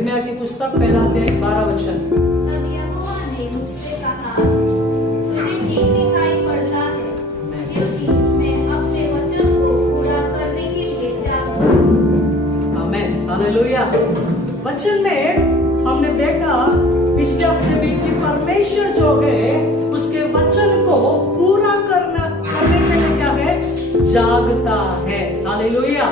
यिर्मयाह की पुस्तक 1:12। तब यहोवा ने मुझसे कहा, तुझे ठीक दिखाई पड़ता है, क्योंकि मैं अपने वचन को पूरा करने के लिए जागरूक हूँ। आमीन, हालेलुया। वचन में हमने देखा पिछले हफ्ते भी कि परमेश्वर जो है उसके वचन को पूरा करने के लिए क्या है, जागता है। हालेलुया।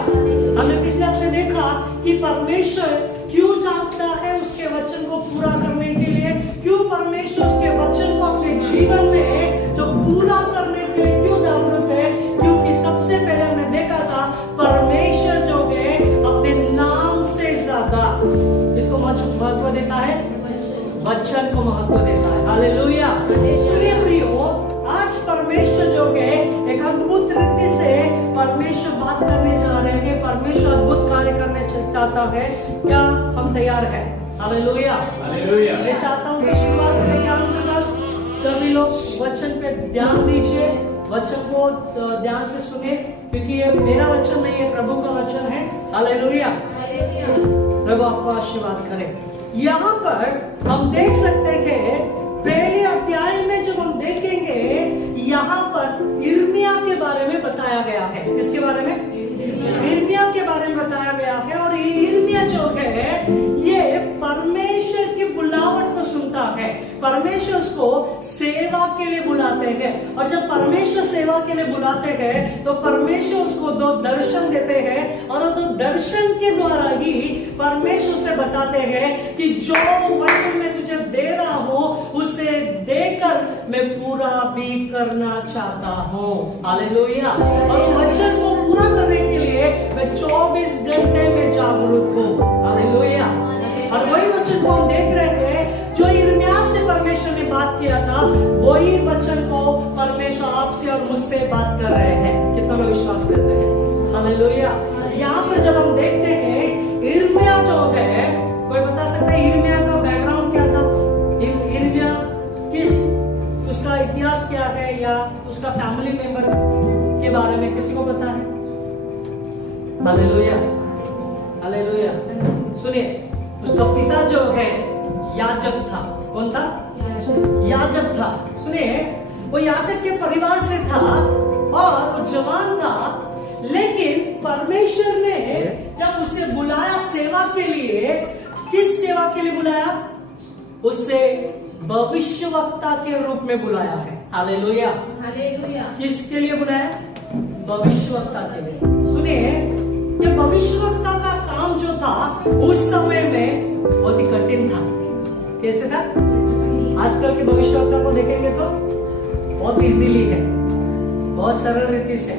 हमने पिछले हफ्ते देखा कि परमेश्वर क्यों जागता है उसके वचन को पूरा करने के लिए, क्यों परमेश्वर उसके वचन को अपने जीवन में जो पूरा करने के लिए क्यों जागरूक है। क्योंकि सबसे पहले हमने देखा था परमेश्वर जो है अपने नाम से ज्यादा इसको महत्व देता है, वचन को महत्व देता है। हालेलुया। सुनिए प्रियो, आज परमेश्वर जो है एक अद्भुत रीति से परमेश्वर बात करने जा रहे हैं, परमेश्वर अद्भुत कार्य करने चाहता है। क्या हम तैयार हैं? हालेलुया। मैं चाहता हूँ कि शुरुआत से लेकर अंत तक सभी लोग वचन पे ध्यान दीजिए, वचन को ध्यान से सुने, क्योंकि ये मेरा वचन नहीं है, प्रभु का वचन है। हालेलुया। प्रभु आपको आशीर्वाद करे। यहाँ पर हम देख सकते हैं पहले अध्याय में जब हम देखेंगे यहाँ पर यिर्मयाह के बारे में बताया गया है। किसके बारे में? यिर्मयाह के बारे में बताया गया है। और यिर्मयाह जो है ये परमेश्वर की बुलावट को सुनता है, परमेश्वर उसको सेवा के लिए बुलाते हैं। और जब परमेश्वर सेवा के लिए बुलाते हैं तो परमेश्वर उसको 2 दर्शन देते हैं, और 2 दर्शन के द्वारा ही परमेश्वर से बताते हैं कि जो वचन मैं तुझे दे रहा हूं उसे देकर मैं पूरा भी करना चाहता हूं। हालेलुया। और वचन को पूरा करने के लिए मैं 24 घंटे में जागरूक हूं। हालेलुया। और वही वचन को हम देख रहे हैं जो यिर्मयाह से परमेश्वर ने बात किया था, वही वचन को परमेश्वर आपसे और मुझसे बात कर रहे हैं। कितना लोग विश्वास करते हैं? हालेलुया। यहाँ पर जब हम देखते हैं यिर्मयाह जो है, कोई बता सकता है यिर्मयाह का बैकग्राउंड क्या था? यिर्मयाह किस, उसका इतिहास क्या है, या उसका फैमिली मेंबर के बारे में किसी को पता है? हालेलुया। हालेलुया। सुनिए, उसका पिता जो है याजक था। कौन था? याजक था। सुनिए, वो याजक के परिवार से था और वो जवान था, लेकिन परमेश्वर ने जब उसे बुलाया सेवा के लिए, किस सेवा के लिए बुलाया? उसे भविष्यवक्ता के रूप में बुलाया है। हालेलुया। हालेलुया। किसके लिए बुलाया? भविष्यवक्ता के लिए। सुनिए, ये भविष्यवक्ता का काम जो था उस समय में बहुत ही कठिन था। कैसे था? आजकल के भविष्यवक्ता को देखेंगे तो बहुत इजीली है, बहुत सरल रीति से,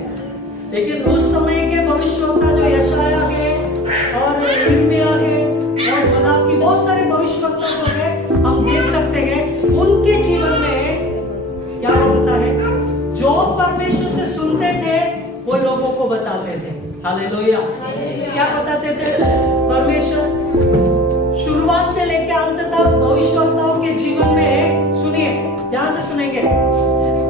लेकिन उस समय के भविष्यवक्ता जो यशायाह के और यिर्मयाह के और मलाकी, बहुत सारे भविष्यवक्ता जो है हम देख सकते हैं, उनके जीवन में क्या होता है, जो परमेश्वर से सुनते थे वो लोगों को बताते थे। हालेलुया। क्या बताते थे? परमेश्वर शुरुआत से लेकर अंत तक भविष्यवक्ताओं के जीवन में, सुनिए ध्यान से सुनेंगे,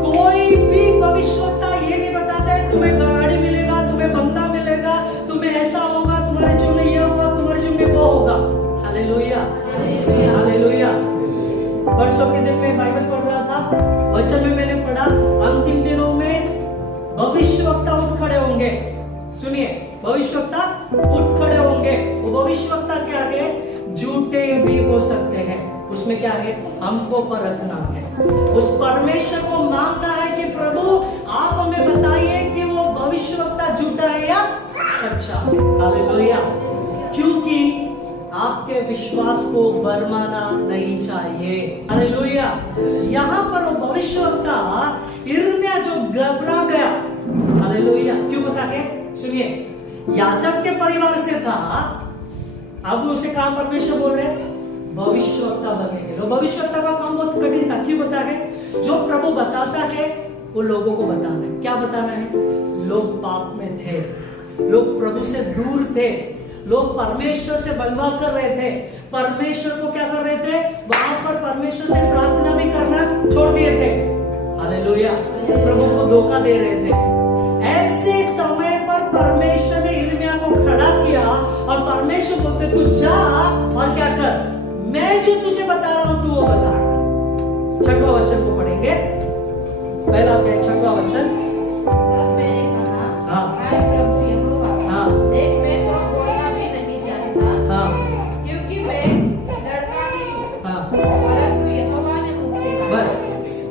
कोई भी भविष्यवक्ता ये नहीं बताता है तुम्हें गाड़ी मिलेगा, तुम्हें बंगला मिलेगा, तुम्हें ऐसा होगा, तुम्हारे जीवन में ये होगा, तुम्हारे जीवन में वो होगा। हालेलुया। हालेलुया। वर्षों के दिन में बाइबल पढ़ रहा था, वचन में मैंने पढ़ा अंतिम दिनों में भविष्यवक्ता उठ खड़े होंगे। सुनिए, भविष्यवक्ता उठ खड़े होंगे। वो भविष्यवक्ता क्या है? झूठे भी हो सकते हैं। उसमें क्या है? हमको परखना है, उस परमेश्वर को मांगना है कि प्रभु आप हमें बताइए कि वो भविष्यवक्ता झूठा है या सच्चा है। हालेलुया। क्योंकि आपके विश्वास को बरमाना नहीं चाहिए। हालेलुया। यहाँ पर वो भविष्यवक्ता यिर्मयाह जो घबरा गया, हालेलुया, क्यों पता है? सुनिए, याजक के परिवार से था, अब उसे काम परमेश्वर बोल रहे भविष्यवक्ता बनने के लिए। भविष्यवक्ता का काम बहुत कठिन था। क्यों बता है? जो प्रभु बताता है वो लोगों को बताना है। क्या बताना है? लोग पाप में थे, लोग प्रभु से दूर थे, लोग परमेश्वर से बलवा कर रहे थे, परमेश्वर को क्या कर रहे थे? वहां पर परमेश्वर से प्रार्थना भी करना छोड़ दिए थे। हालेलुया। प्रभु को धोखा दे रहे थे। ऐसे समय पर परमेश्वर ने यिर्मयाह को खड़ा किया और परमेश्वर बोलते तू जा और क्या 6वां वचन को पढ़ेंगे। पहला अध्याय 6वां वचन। तब मैंने कहा, हाँ। हाय प्रभु यहोवा, हाँ। देख मैं तो बोलना भी नहीं जानता, हाँ क्योंकि मैं लड़का ही हूँ। हाँ परंतु यहोवा ने मुझसे कहा, बस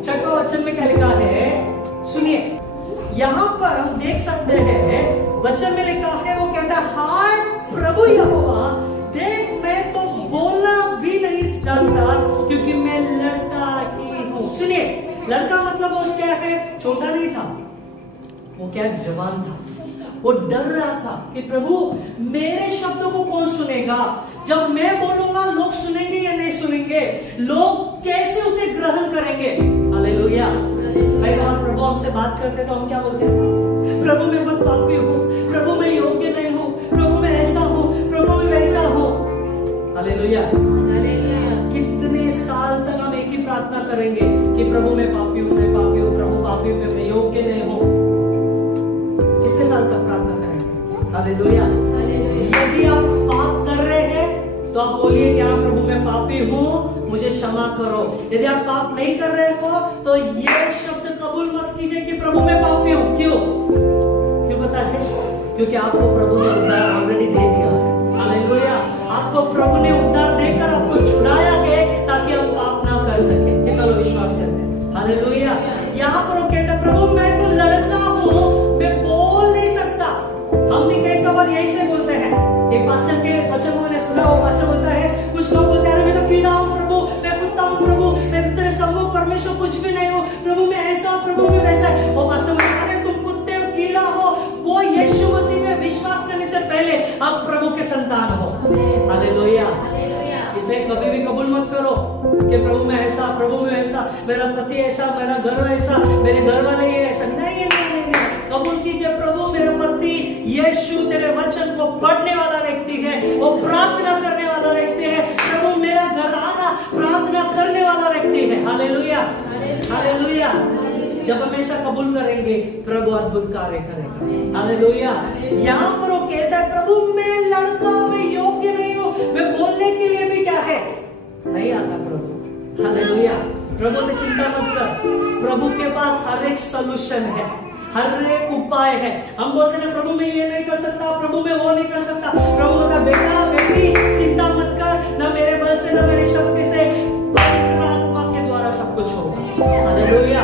6वां वचन में क्या लिखा है सुनिए। यहाँ पर हम देख सकते हैं वचन में लिखा है, वो कहता है हाय प्रभु यहोवा, देख मैं तो बोलना भी नहीं जानता, क्योंकि मैं लड़का ही हूँ। सुनिए, लड़का मतलब वो क्या है, छोटा नहीं था, वो क्या जवान था। वो डर रहा था कि प्रभु मेरे शब्दों को कौन सुनेगा, जब मैं बोलूंगा लोग सुनेंगे या नहीं सुनेंगे, लोग कैसे उसे ग्रहण करेंगे। हालेलुया। कई बार प्रभु हमसे बात करते तो हम क्या बोलते हैं, प्रभु मैं बहुत पापी हूँ, प्रभु मैं योग्य नहीं हूँ, प्रभु मैं ऐसा हूँ, प्रभु मैं वैसा हूँ। हालेलुया। कितने साल तक हम एक ही प्रार्थना करेंगे कि प्रभु मैं पापी हूँ, मैं पापी हूँ, प्रभु पापी हूँ, मैं योग्य नहीं हूँ। कितने साल तक प्रार्थना करेंगे। हालेलुया। यदि आप पाप कर रहे हैं तो आप बोलिए कि हाँ प्रभु मैं पापी हूँ, मुझे क्षमा करो। यदि आप पाप नहीं कर रहे हो तो ये शब्द कबूल मत कीजिए कि प्रभु मैं पापी हूँ। क्यों पता है? क्योंकि आपको प्रभु ने उद्धार ऑलरेडी दे दिया है। हालेलुया। आपको प्रभु ने उद्धार देकर आपको छुड़ाया है ताकि आप पाप ना कर सके। कितना लोग विश्वास करते हैं? हालेलुया। यहाँ पर वो कहता है प्रभु मैं तो लड़का हूँ, मैं बोल नहीं सकता। हमने कई कबार यही से बोलते हैं। एक पास्टर के वचन को मैंने सुना, वो पास्टर बोलता है, कुछ लोग बोलते हैं मैं तो कीड़ा हूँ प्रभु, मैं कुत्ता हूँ प्रभु, मैं तेरे सम्मुख परमेश्वर कुछ भी नहीं हूँ प्रभु, मैं ऐसा हूँ प्रभु, मैं वैसा। वो पास्टर बोलता है तुम कुत्ते हो, कीड़ा हो, वो यीशु मसीह में विश्वास करने से पहले आप प्रभु के संतान हो। हालेलुया। इसलिए कभी भी कबूल मत करो कि प्रभु मैं ऐसा, प्रभु मैं ऐसा, मेरा पति ऐसा, मेरा घर ऐसा, मेरे घर वाले ये ऐसा। नहीं नहीं नहीं, कबूल कीजिए प्रभु मेरा पति यीशु तेरे वचन को पढ़ने वाला व्यक्ति है, वो प्रार्थना करने वाला व्यक्ति है। प्रभु मेरा घराना प्रार्थना करने वाला व्यक्ति है। हालेलुया। हालेलुया। जब हम ऐसा कबूल करेंगे प्रभु अद्भुत कार्य करेगा। हालेलुया। यहाँ पर वो कहता है प्रभु मैं लड़का हूँ, मैं योग्य नहीं हूँ, मैं बोलने के लिए भी क्या है नहीं आता प्रभु। हालेलुया। प्रभु ने चिंता मत कर, प्रभु के पास हर एक सोल्यूशन है, हर एक उपाय है। हम बोलते हैं प्रभु मैं ये नहीं कर सकता, प्रभु मैं वो नहीं कर सकता। प्रभु बोलता बेटा बेटी चिंता मत कर, ना मेरे बल से ना मेरी शक्ति से, पवित्र आत्मा के द्वारा सब कुछ होगा। हालेलुया।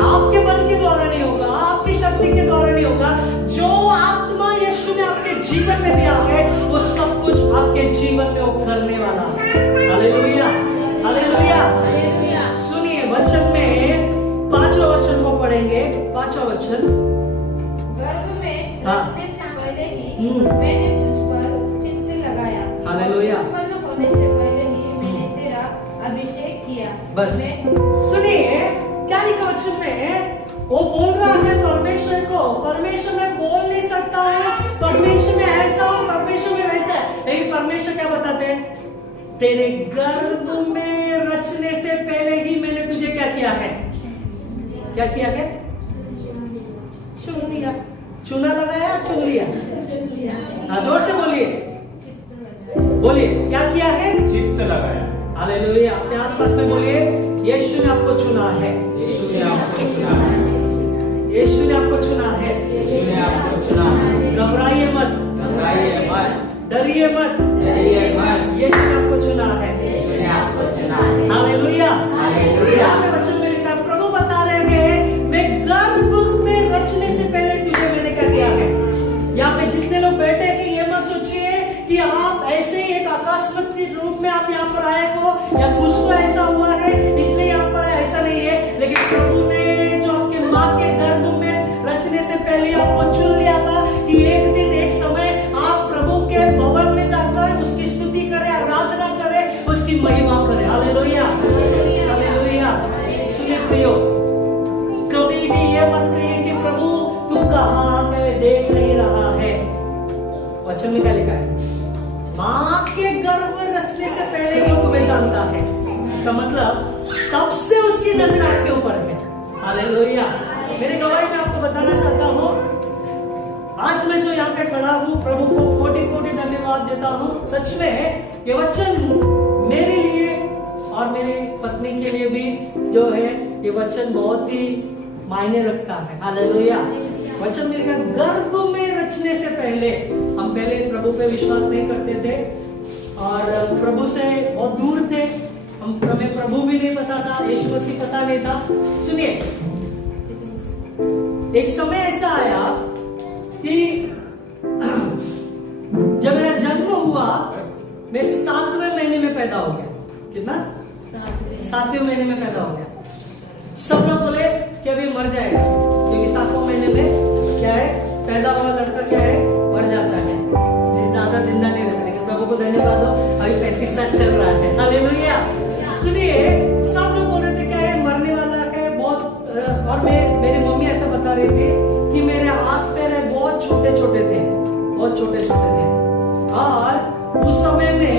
आपके बल के द्वारा नहीं होगा, आपकी शक्ति के द्वारा नहीं होगा। जो आत्मा यीशु ने आपके जीवन में दिया है वो सब कुछ आपके जीवन में वो करने वाला है। हालेलुया। हालेलुया। सुनिए वचन में 5वां वचन को पढ़ेंगे। 5वां वचन। गर्भ में हाँ। रचने से पहले ही मैंने तुझ पर चित्त लगाया। हालेलुया। उत्पन्न होने से पहले ही मैंने तेरा अभिषेक किया। बस सुनिए क्या लिखा वचन में, वो बोल रहा है परमेश्वर को, परमेश्वर में बोल नहीं सकता है, परमेश्वर में ऐसा हो, परमेश्वर में वैसा है। लेकिन परमेश्वर क्या बताते हैं, तेरे गर्भ में रचने से पहले ही मैंने तुझे क्या किया है, क्या किया है, चुन लिया। चुना लगाया, चुन लिया। हाँ जोर से बोलिए, बोलिए क्या किया है, चित्त लगाया। हालेलुया। अपने आसपास में बोलिए यीशु ने आपको चुना है, यीशु ने आपको चुना है, यीशु ने आपको चुना है। यीशु ने आपको चुना है। घबराइए मत, घबराइए मत, डरिए मत, डरिए मत। यीशु ने आपको चुना है। यीशु ने आपको चुना है। हालेलुया। हालेलुया। में वचन में लिखा है प्रभु बता रहे हैं मैं गर्भ में रचने से पहले तुझे मैंने क्या किया है। यहाँ पे जितने लोग बैठे हैं ये मत सोचिए कि आप ऐसे ही एक आकस्मिक रूप में आप यहाँ पर आए हो या कुछ तो ऐसा हुआ है इसलिए यहाँ पर आए, ऐसा नहीं है। लेकिन प्रभु ने जो आपके माँ के गर्भ में रचने से पहले आपको चुन लिया था कि एक दिन एक समय आप प्रभु के भवन में जाकर उसकी स्तुति करें, आराधना करें, उसकी महिमा करें। हालेलुया। हालेलुया। सुनिए प्रियो, कभी भी ये मत कहिए कि प्रभु तू कहाँ है, देख नहीं रहा है। वचन में क्या लिखा है, माँ के गर्भ में रचने से पहले ही तुम्हें जानता है। इसका मतलब तब से उसकी नजर आपके ऊपर है। हालेलुया। मेरे गवाही में आपको बताना चाहता हूँ, आज मैं जो यहाँ पे खड़ा हूँ प्रभु को कोटि कोटि धन्यवाद देता हूँ। सच में ये वचन मेरे लिए और मेरे पत्नी पत्नी के लिए भी जो है ये वचन बहुत ही मायने रखता है। हालेलुया। वचन में लिखा गर्भ में रचने से पहले, हम पहले प्रभु पे विश्वास नहीं करते थे और प्रभु से बहुत दूर थे, हमें प्रभु भी नहीं पता था, यीशु मसीह पता नहीं था। सुनिए, एक समय ऐसा आया कि जब मेरा जन्म हुआ, मैं 7वें महीने में पैदा हो गया। कितना? 7वें महीने में पैदा हो गया। सब लोग बोले कि अभी मर जाएगा, क्योंकि 7वें महीने में क्या है, पैदा हुआ लड़का क्या है, मर जाता है, ज्यादा जिंदा नहीं रहता। लेकिन प्रभु को धन्यवाद हो, अभी 35 साल चल रहा है। हालेलुया। सुनिए, सब लोग बोल रहे थे क्या है, मरने वाला है बहुत। और मेरी मम्मी ऐसा बता रही थी कि मेरे हाथ पैर बहुत छोटे छोटे थे, बहुत छोटे छोटे थे। और उस समय में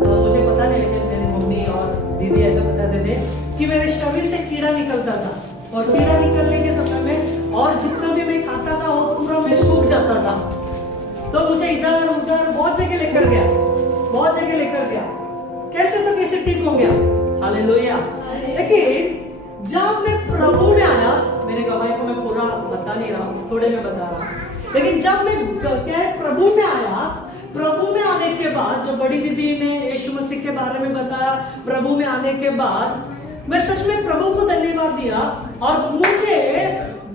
मुझे पता नहीं, लेकिन मेरी मम्मी और दीदी ऐसा बताते थे कि मेरे शरीर से कीड़ा निकलता था, और कीड़ा निकलने के समय में और जितना भी मैं खाता था वो पूरा मैं सूख जाता था। तो मुझे इधर उधर बहुत जगह लेकर गया, बहुत जगह लेकर गया, कैसे तो कैसे ठीक हो गया। हालेलुया। लेकिन जब मैं प्रभु में आया, मेरे गवाही को मैं पूरा बता नहीं रहा हूँ, थोड़े में बता रहा हूँ, लेकिन जब मैं क्या प्रभु में आया, प्रभु में आने के बाद जो बड़ी दीदी ने यीशु मसीह के बारे में बताया, प्रभु में आने के बाद मैं सच में प्रभु को धन्यवाद दिया। और मुझे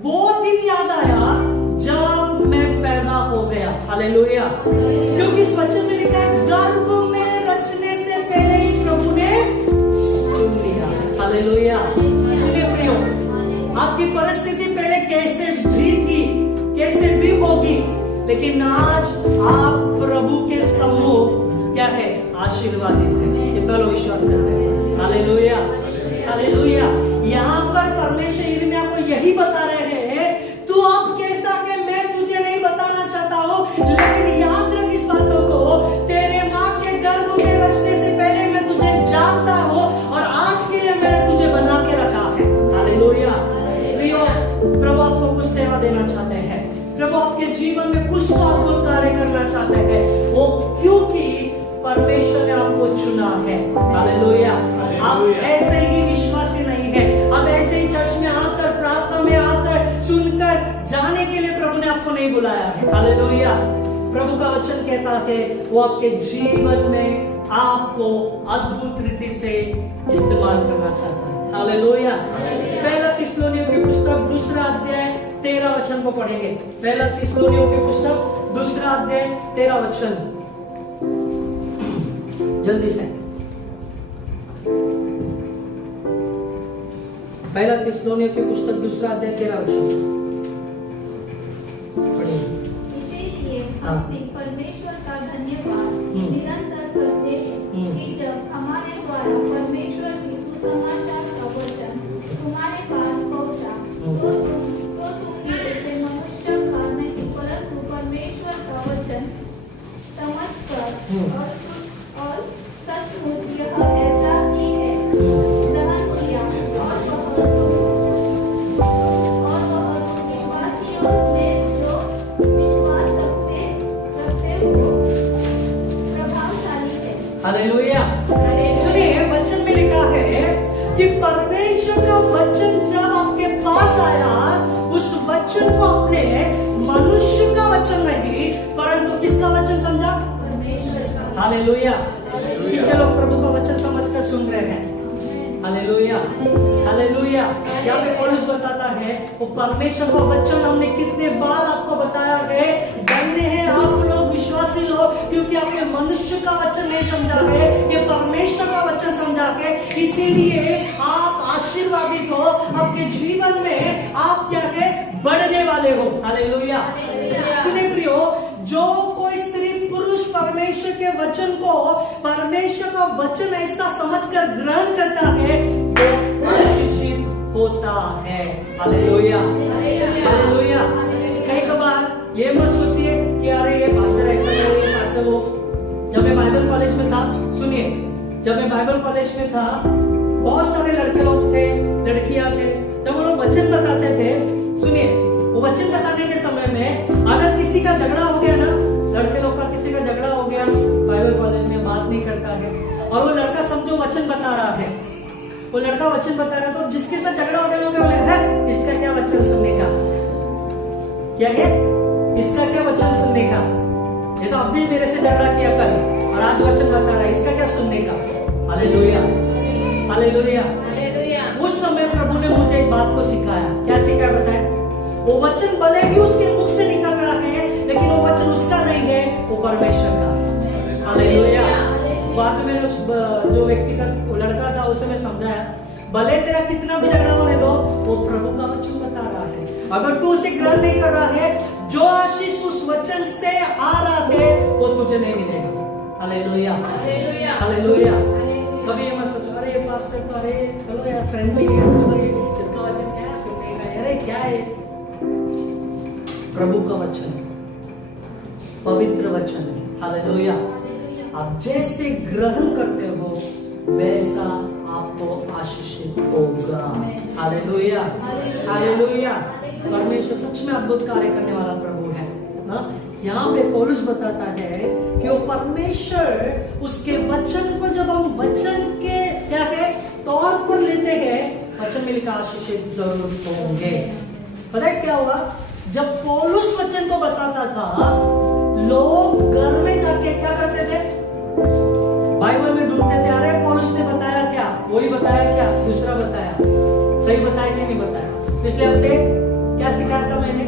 वो दिन याद आया जब मैं पैदा हो गया। हालेलुया। क्योंकि इस वचन में लिखा है गर्भ में रचने से पहले ही प्रभु ने सुन लिया। हालेलुया। सुनिए प्रियो, आपकी परिस्थिति पहले कैसे भी थी, कैसे भी होगी, लेकिन आज आप प्रभु के सम्मुख क्या है, आशीर्वादित है। कितना लोग विश्वास करते हैं? हालेलुया। हालेलुया। यहाँ पर परमेश्वर यिर्मयाह को यही बता रहे हैं, तू अब कैसा है मैं तुझे नहीं बताना चाहता हूँ, लेकिन याद रख इस बातों को, तेरे माँ के गर्भ में रचने से पहले मैं तुझे जानता हूँ और आज के लिए मैंने तुझे बना के रखा है। हालेलुया। प्रियो, प्रभु आपको कुछ सेवा देना चाहते हैं, प्रभु आपके जीवन में कुछ तो अद्भुत कार्य करना चाहते हैं, वो क्योंकि परमेश्वर ने आपको चुना है। हालेलुया। आप ऐसे ही विश्वासी नहीं है, आप ऐसे ही चर्च में आकर, प्रार्थना में आकर, सुनकर जाने के लिए प्रभु ने आपको नहीं बुलाया है। हालेलुया। प्रभु का वचन कहता है वो आपके जीवन में आपको अद्भुत रीति से इस्तेमाल करना चाहता है। हालेलुया। पहला थिस्सलुनीयों की पुस्तक 2 अध्याय 13 वचन को पढ़ेंगे। पहला थिस्सलुनीयों की पुस्तक 2 अध्याय 13 वचन, जल्दी से। पहला थिस्सलुनीयों की पुस्तक 2 अध्याय 13 वचन पढ़िए। इसीलिए हम परमेश्वर का धन्यवाद निरंतर करते हैं कि जब हमारे द्वारा परमेश्वर की सुसमाचार का वचन तुम्हारे पास पहुंचा, तो तुमने उसे मनुष्य का नहीं परंतु परमेश्वर का वचन समझकर और सचमुच यह ऐसा ही है ग्रहण किया, और वह तुम विश्वासियों में जो विश्वास रखते हो प्रभावशाली है। हालेलुया। सुनिए, वचन में लिखा है कि परमेश्वर का वचन जब आपके पास आया, उस वचन को अपने मनुष्य का वचन नहीं परंतु किसका वचन समझा? परमेश्वर का। हालेलुया। कितने लोग प्रभु का वचन समझकर सुन रहे हैं? हालेलुया। हालेलुया। यहाँ पे पौलुस बताता है वो परमेश्वर का वचन हमने कितने बार आपको बताया है, धन्य है आप लोग विश्वासी लोग, क्योंकि आपने मनुष्य का वचन नहीं समझा है, ये परमेश्वर का वचन समझा है, इसीलिए आप आशीर्वादित हो, आपके जीवन में आप क्या है, बढ़ने वाले हो। हालेलुया। सुने प्रियो, जो कोई स्त्री पुरुष परमेश्वर के वचन को, परमेश्वर का वचन ऐसा समझकर ग्रहण करता है, वो आशीषित होता है। हालेलुया। हालेलुया। कई बार ये मत सोचिए कि अरे ये पास्टर ऐसा हो, ये पास्टर वो। जब मैं बाइबल कॉलेज में था, सुनिए, जब मैं बाइबल कॉलेज में था, बहुत सारे लड़के लोग थे, लड़कियां थे, जब वो लोग वचन बताते थे, सुनिए, वो वचन बताने के समय में अगर किसी का झगड़ा हो गया ना, लड़के लोग का किसी का झगड़ा हो गया, बाइबल कॉलेज में बात नहीं करता है, और वो लड़का समझो वचन बता रहा है, वो लड़का वचन बता रहा था, तो जिसके साथ झगड़ा होने में क्या बोलेगा, इसका क्या वचन सुनने का, क्या है इसका क्या वचन सुनने का, ये तो अभी मेरे से झगड़ा किया कल और आज वचन बता रहा है, इसका क्या सुनने का। Hallelujah, hallelujah. उस समय प्रभु ने मुझे एक बात को सिखाया, क्या सिखाया बताए, वो वचन भले ही उसके मुख से निकल रहा है, लेकिन वो वचन उसका नहीं है, वो परमेश्वर का है। हालेलुया। बाद में मैंने उस जो व्यक्ति का वो लड़का था उसे मैं समझाया, भले तेरा कितना भी झगड़ा होने दो, वो प्रभु का वचन बता रहा है, अगर तू उसे ग्रहण नहीं कर रहा है, जो आशीष उस वचन से आ रहा है वो तुझे नहीं मिलेगा। Hallelujah, hallelujah. कभी ये मत सोचो, अरे ये पास्टर तो, अरे चलो यार फ्रेंडली है, चलो ये इसका वचन क्या सुनने का, अरे क्या है, प्रभु का वचन, पवित्र वचन है। हालेलुया। आप जैसे ग्रहण करते हो वैसा आपको आशीषित होगा। Hallelujah, hallelujah. परमेश्वर सच में अद्भुत कार्य करने वाला प्रभु है ना। यहाँ पे पौलुस बताता है कि वो परमेश्वर उसके वचन को जब हम वचन के क्या है तौर पर लेते हैं, वचन में लिखा आशीषित जरूर होंगे। पता है क्या हुआ, जब पौलुस वचन को बताता था, लोग घर में जाके क्या करते थे, बाइबल में ढूंढते थे, अरे पौलुस ने बताया क्या, वही बताया क्या, दूसरा बताया, सही बताया कि नहीं बताया। पिछले हफ्ते क्या सिखाया था मैंने,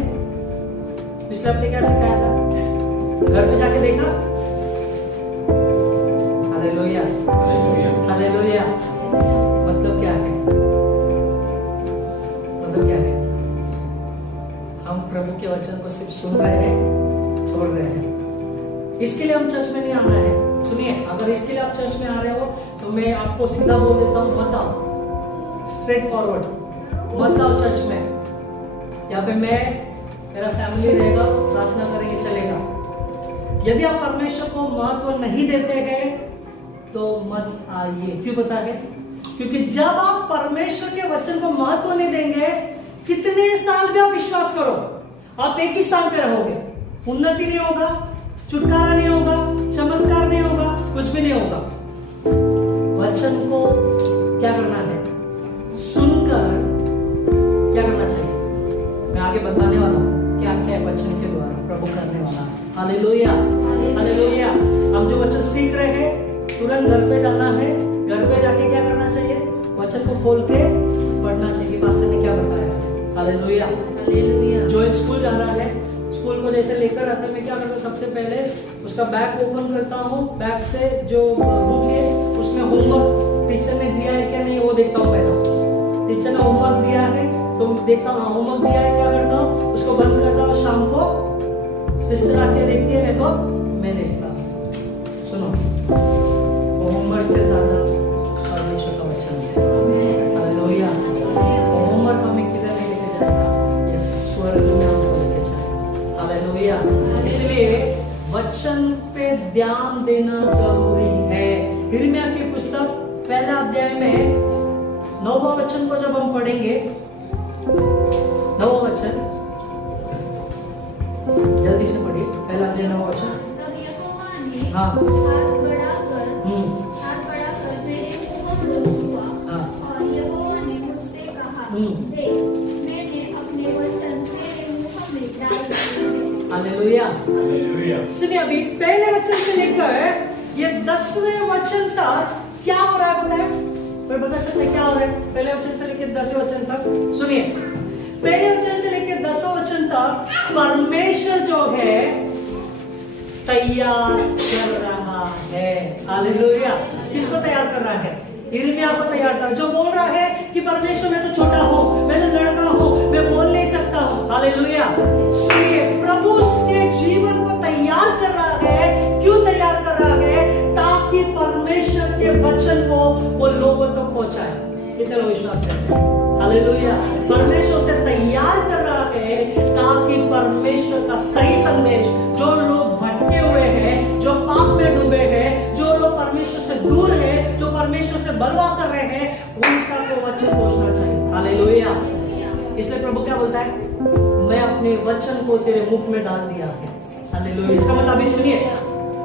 पिछले हफ्ते क्या सिखाया था, घर पे जाके देखा। Hallelujah, hallelujah. मतलब क्या है, मतलब क्या है, हम प्रभु के वचन को सिर्फ सुन रहे हैं, छोड़ रहे हैं। इसके लिए हम चर्च में नहीं आना है। सुनिए, अगर इसके लिए आप चर्च में आ रहे हो तो मैं आपको सीधा बोल देता हूँ, मत आओ, स्ट्रेट फॉरवर्ड मत आओ चर्च में। यहाँ पे मैं, मेरा फैमिली रहेगा, प्रार्थना करेंगे, चलेगा। यदि आप परमेश्वर को महत्व नहीं देते हैं तो मत आइए। क्यों पता है, क्योंकि जब आप परमेश्वर के वचन को महत्व नहीं देंगे, कितने साल भी आप विश्वास करो, आप एक ही स्थान पे रहोगे, उन्नति नहीं होगा, छुटकारा नहीं होगा, चमत्कार नहीं होगा, कुछ भी नहीं होगा। वचन को क्या करना है, सुनकर क्या करना चाहिए, मैं आगे बताने वाला हूं क्या क्या है वचन के द्वारा प्रभु करने वाला। Hallelujah, hallelujah. हम जो वचन सीख रहे हैं, तुरंत घर पे जाना है, घर पे जाके क्या करना चाहिए, वचन को खोल के पढ़ना चाहिए, पास्टर ने क्या बताया। Hallelujah, hallelujah. जो स्कूल जा रहा है, स्कूल को जैसे लेकर आता है, मैं क्या करता हूँ, सबसे पहले उसका बैग ओपन करता हूँ, बैग से जो बुक है उसमें होमवर्क टीचर ने दिया है क्या नहीं वो देखता हूँ। पहला टीचर ने होमवर्क दिया है तो देखता हूँ, होमवर्क दिया है, क्या करता हूँ, उसको बंद करता हूँ, शाम को सिस्टर आके देखती है, नहीं तो मैं देखता हूँ। सुनो, वो होमवर्क से ज्यादा परमेश्वर का वचन है। हालेलुया। होमवर्क हमें किधर नहीं लेके जाएगा, ये स्वर्ग में हमको लेके जाएगा। हालेलुया। इसलिए वचन पे ध्यान देना जरूरी है। यिर्मयाह की पुस्तक पहला अध्याय में 9वां वचन को जब हम पढ़ेंगे, 9वां वचन, जल्दी से पढ़िए, पहला अध्याय 9वां वचन। तब यहोवा ने हाँ। हाथ बढ़ाकर मेरे मुंह पर छुआ, और यहोवा ने मुझसे कहा, देख, मैंने अपने वचन तेरे मुंह में डाल दिए हैं। हालेलुया। हालेलुया। सुनिए, अभी पहले वचन से लेकर ये 10वें वचन तक क्या हो रहा है, पता है, कोई बता सकते हैं क्या हो रहा है? पहले वचन से लेकर 10वें वचन तक सुनिए, पहले वचन से लेकर 10वें वचन तक परमेश्वर जो है तैयार कर रहा है। हालेलुया। किसको तैयार कर रहा है? यिर्मयाह को तैयार कर, जो बोल रहा है कि परमेश्वर मैं तो छोटा हूँ, मैं तो लड़का हूँ, मैं बोल नहीं सकता हूँ। हालेलुया। सुनिए, प्रभु उसके जीवन को तैयार कर रहा है। क्यों तैयार कर रहा है? ताकि परमेश्वर के वचन को वो लोगों तक पहुंचाए। कितने लोग विश्वास करते हैं? हालेलुया। परमेश्वर उसे तैयार कर रहा है ताकि परमेश्वर का सही संदेश, जो लोग भटके हुए हैं, जो पाप में डूबे हैं, जो लोग परमेश्वर से दूर हैं, जो परमेश्वर से बलवा कर रहे हैं, उनका वो वचन पहुंचना चाहिए। हालेलुया। इसलिए प्रभु क्या बोलता है? मैं अपने वचन को तेरे मुख में डाल दिया है। हालेलुया। इसका मतलब अभी सुनिए,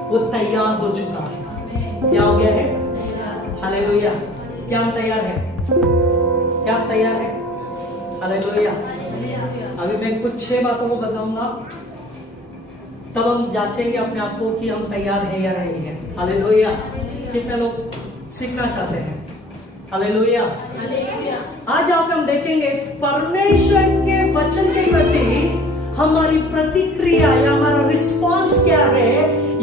वो तैयार हो चुका है। क्या हो गया है? हालेलुया। क्या हम तैयार हैं? क्या आप तैयार हैं? हालेलुया। अभी मैं कुछ 6 बातों को बताऊंगा, तब हम जांचेंगे अपने आप को कि हम तैयार हैं या नहीं हैं। हालेलुया। कितने लोग सीखना चाहते हैं? हालेलुया। आज आप हम देखेंगे परमेश्वर के वचन के प्रति हमारी प्रतिक्रिया या हमारा रिस्पांस क्या है,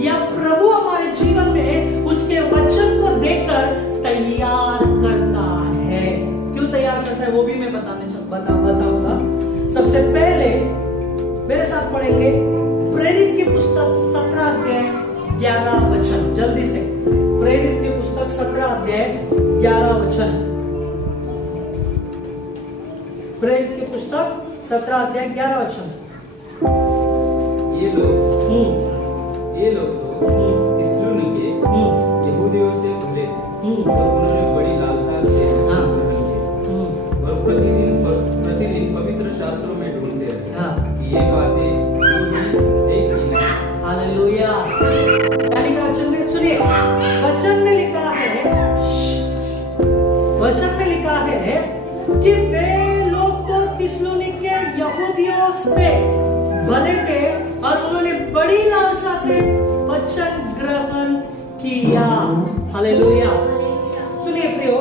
या प्रभु हमारे जीवन में उसके वचन को देकर तैयार करता है। क्यों तैयार करता है वो भी मैं बताऊंगा। सबसे पहले मेरे साथ पढ़ेंगे प्रेरित की पुस्तक 17 अध्याय 11 वचन। जल्दी से प्रेरित की पुस्तक 17 अध्याय 11 वचन। प्रेरित की पुस्तक 17 अध्याय 11 वचन। ये लोग तो थिस्सलुनीके यहूदियों से मिले तो उन्होंने बड़ी लालसा से ग्रहण किया और प्रतिदिन पवित्र शास्त्रों में ढूंढते रहे कि ये बातें जो भी एक ही हैं। हालेलुया। क्या लिखा वचन में? सुनिए, वचन में लिखा है कि वे लोग तो थिस्सलुनीके यहूदियों से भरे थे और उन्होंने बड़ी लालसा से वचन ग्रहण किया। हालेलुया। सुनिए प्रियो,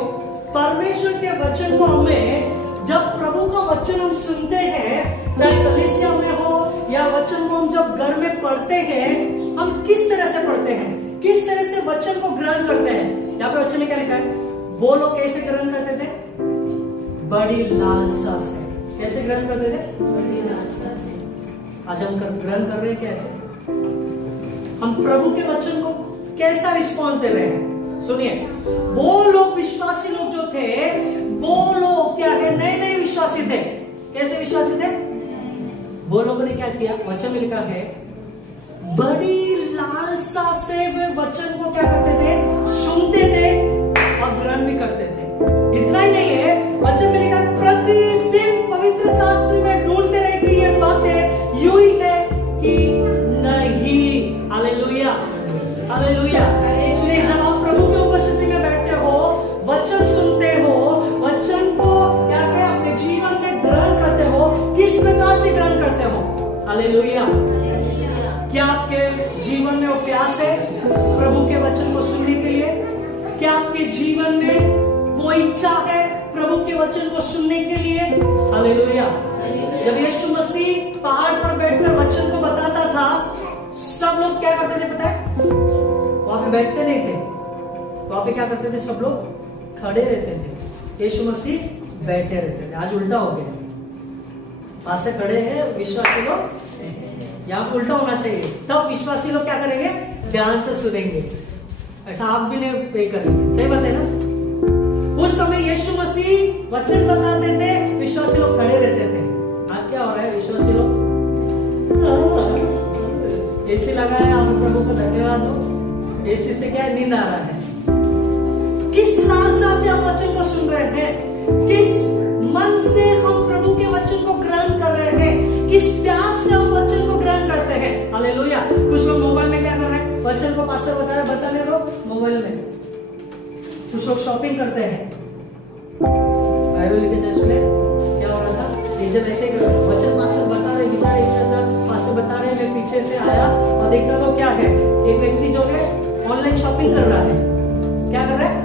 परमेश्वर के वचन को हमें, जब प्रभु का वचन हम सुनते हैं, चाहे कलीसिया में हो या वचन को हम जब घर में पढ़ते हैं, हम किस तरह से पढ़ते हैं, किस तरह से वचन को ग्रहण करते हैं। यहाँ पे वचन में क्या लिखा है? वो लोग कैसे ग्रहण करते थे? बड़ी लालसा से। कैसे ग्रहण करते थे? बड़ी लालसा से। आज हम ग्रहण कर रहे हैं कैसे? हम प्रभु के वचन को कैसा रिस्पॉन्स दे रहे हैं? सुनिए, वो लोग विश्वासी लोग जो थे, वो लोग क्या है? नए विश्वासी थे। कैसे विश्वासी थे? वो लोगों ने क्या किया? वचन में लिखा है बड़ी लालसा से वे वचन को क्या करते थे? सुनते थे और ग्रहण भी करते थे। इतना ही नहीं है, वचन में लिखा है प्रतिदिन पवित्र शास्त्र में ढूंढते रहे कि ये बातें यूं ही है कि नहीं। हालेलुया। हालेलुया। इसलिए जब आप प्रभु की उपस्थिति में बैठते हो, वचन सुनते हो, वचन को क्या है अपने जीवन में ग्रहण करते हो, किस प्रकार से ग्रहण करते हो? हालेलुया। क्या आपके जीवन में वो प्यास है प्रभु के वचन को सुनने के लिए? क्या आपके जीवन में वो इच्छा है प्रभु के वचन को सुनने के लिए? हालेलुया। जब यीशु मसीह पहाड़ पर बैठकर वचन को बताता था, सब लोग क्या करते थे पता है? वहां पे बैठते नहीं थे, वहां पे क्या करते थे? सब लोग खड़े रहते थे। यीशु मसीह बैठे रहते थे। आज उल्टा हो गया, वहां से खड़े हैं विश्वासी लोग, यहाँ पे उल्टा होना चाहिए। तब विश्वासी लोग क्या करेंगे? ध्यान से सुनेंगे। ऐसा आप भी नहीं पे करेंगे। सही बात है ना? उस समय यीशु मसीह वचन बताते थे, विश्वासी लोग खड़े रहते थे। आज क्या हो रहा है? विश्वासी लोग एसी लगाया, हम प्रभु को धन्यवाद हो, एसी से क्या नींद आ रहा है। किस लालसा से हम वचन को सुन रहे हैं? किस मन से हम प्रभु के वचन को ग्रहण कर रहे हैं? किस प्यास से हम वचन को ग्रहण करते हैं? हालेलुया। कुछ लोग मोबाइल में क्या कर रहे हैं? वचन को पास्टर बता रहे, बताने दो मोबाइल में। कुछ लोग शॉपिंग करते हैं। के चर्च में क्या हो रहा था? ये जब ऐसे वचन पास्टर बता रहे, बेचारे पास्टर बता रहे, मैं पीछे से आया और देखता तो क्या है, एक व्यक्ति जो है ऑनलाइन शॉपिंग कर रहा है। क्या कर रहा है?